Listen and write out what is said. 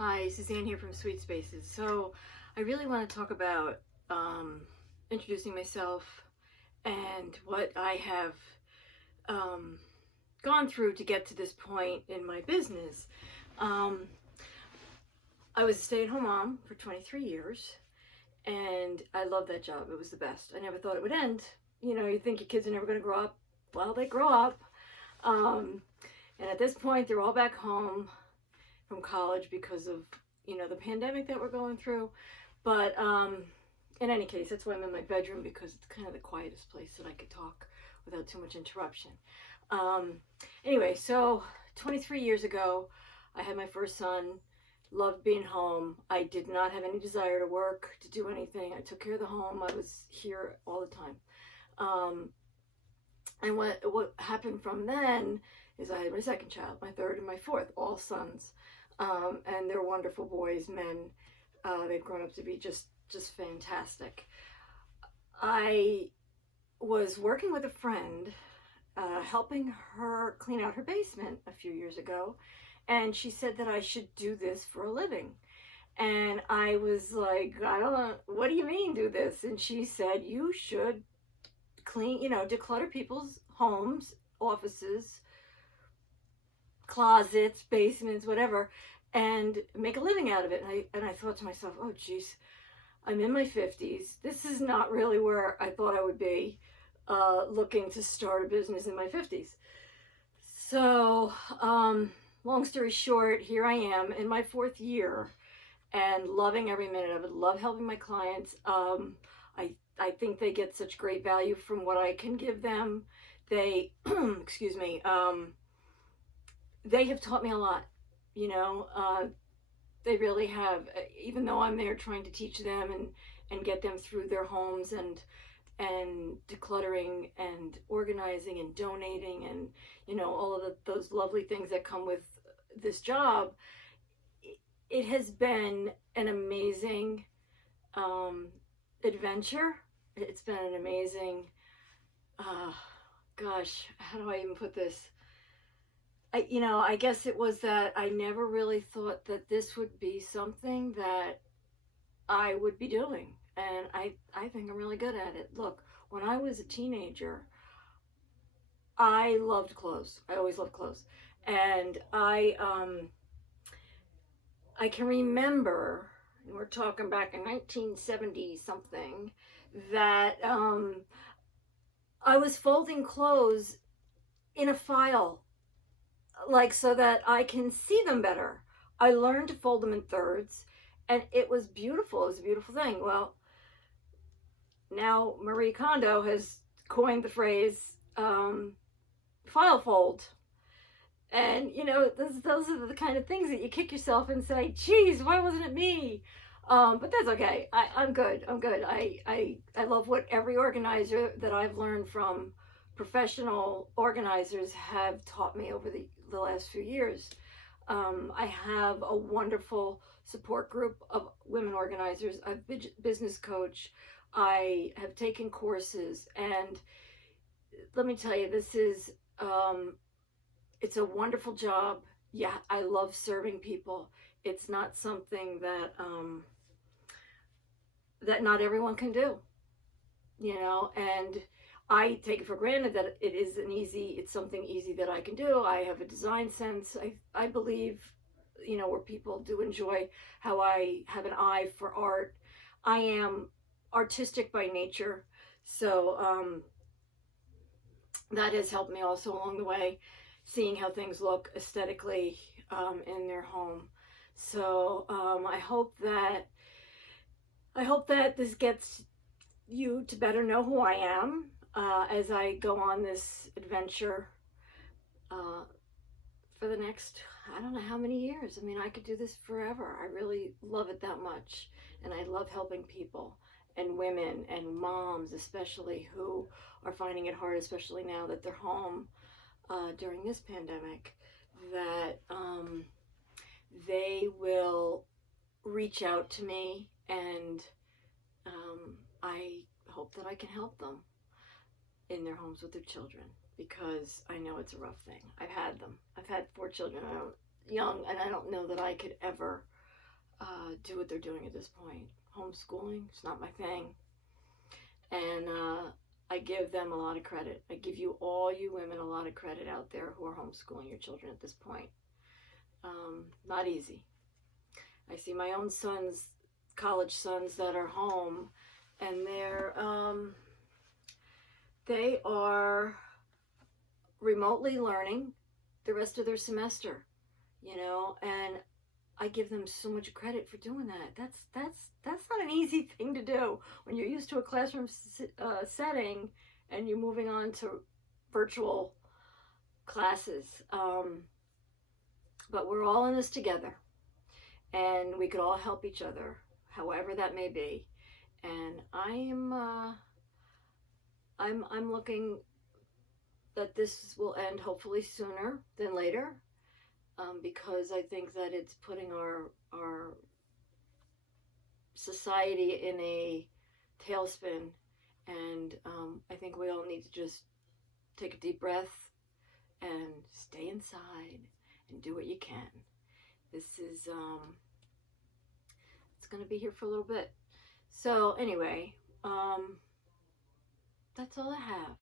Hi, Suzanne here from Sweet Spaces. So I really want to talk about introducing myself and what I have um, gone through to get to this point in my business. Um, I was a stay-at-home mom for 23 years, and I loved that job. It was the best. I never thought it would end. You know, you think your kids are never going to grow up. Well, they grow up. Um, and at this point, they're all back home from college because of the pandemic that we're going through. But in any case, that's why I'm in my bedroom, because it's kind of the quietest place that I could talk without too much interruption. um, anyway, so 23 years ago I had my first son. Loved being home. I did not have any desire to work, to do anything. I took care of the home. I was here all the time. And what happened from then is I had my second child, my third and my fourth, all sons. And they're wonderful boys, men. They've grown up to be just fantastic. I was working with a friend, helping her clean out her basement a few years ago, and she said that I should do this for a living. And I was like, I don't know, what do you mean do this? And she said, you should clean, declutter people's homes, offices, closets, basements, whatever, and make a living out of it. And I thought to myself, oh geez, I'm in my 50s. This is not really where I thought I would be, looking to start a business in my 50s. So, long story short, here I am in my fourth year and loving every minute of it. Love helping my clients. I think they get such great value from what I can give them. They, excuse me, they have taught me a lot. They really have. Even though I'm there trying to teach them and get them through their homes and decluttering and organizing and donating and all of those lovely things that come with this job. It has been an amazing adventure. It's been an amazing, gosh, how do I even put this? I guess it was that I never really thought that this would be something that I would be doing. And I think I'm really good at it. Look, when I was a teenager, I loved clothes. I always loved clothes. And I can remember, and we're talking back in 1970 something, that I was folding clothes in a file, like so that I can see them better. I learned to fold them in thirds, and it was beautiful. It was a beautiful thing. Well, now Marie Kondo has coined the phrase file fold. And those are the kind of things that you kick yourself and say, geez, why wasn't it me? But that's okay. I'm good. I love what every organizer that I've learned from professional organizers have taught me over the last few years. I have a wonderful support group of women organizers. I've been business coach. I have taken courses, and let me tell you, this is it's a wonderful job. Yeah, I love serving people. It's not something that that not everyone can do, and I take it for granted that it's something easy that I can do. I have a design sense. I believe, where people do enjoy how I have an eye for art. I am artistic by nature, so that has helped me also along the way, seeing how things look aesthetically in their home. So I hope that this gets you to better know who I am, as I go on this adventure for the next, I don't know how many years. I mean, I could do this forever. I really love it that much, and I love helping people and women and moms especially, who are finding it hard, especially now that they're home during this pandemic, that they will reach out to me, and I hope that I can help them in their homes with their children, because I know it's a rough thing. I've had them. I've had 4 children young, and I don't know that I could ever do what they're doing at this point. Homeschooling, it's not my thing. And I give them a lot of credit. I give you, all you women, a lot of credit out there who are homeschooling your children at this point. Not easy. I see my own sons, college sons, that are home, and they are remotely learning the rest of their semester, and I give them so much credit for doing that. That's not an easy thing to do when you're used to a classroom setting and you're moving on to virtual classes. But we're all in this together, and we could all help each other, however that may be. And I'm looking that this will end hopefully sooner than later, because I think that it's putting our society in a tailspin, and I think we all need to just take a deep breath and stay inside and do what you can. This is it's going to be here for a little bit. So anyway, that's all I have.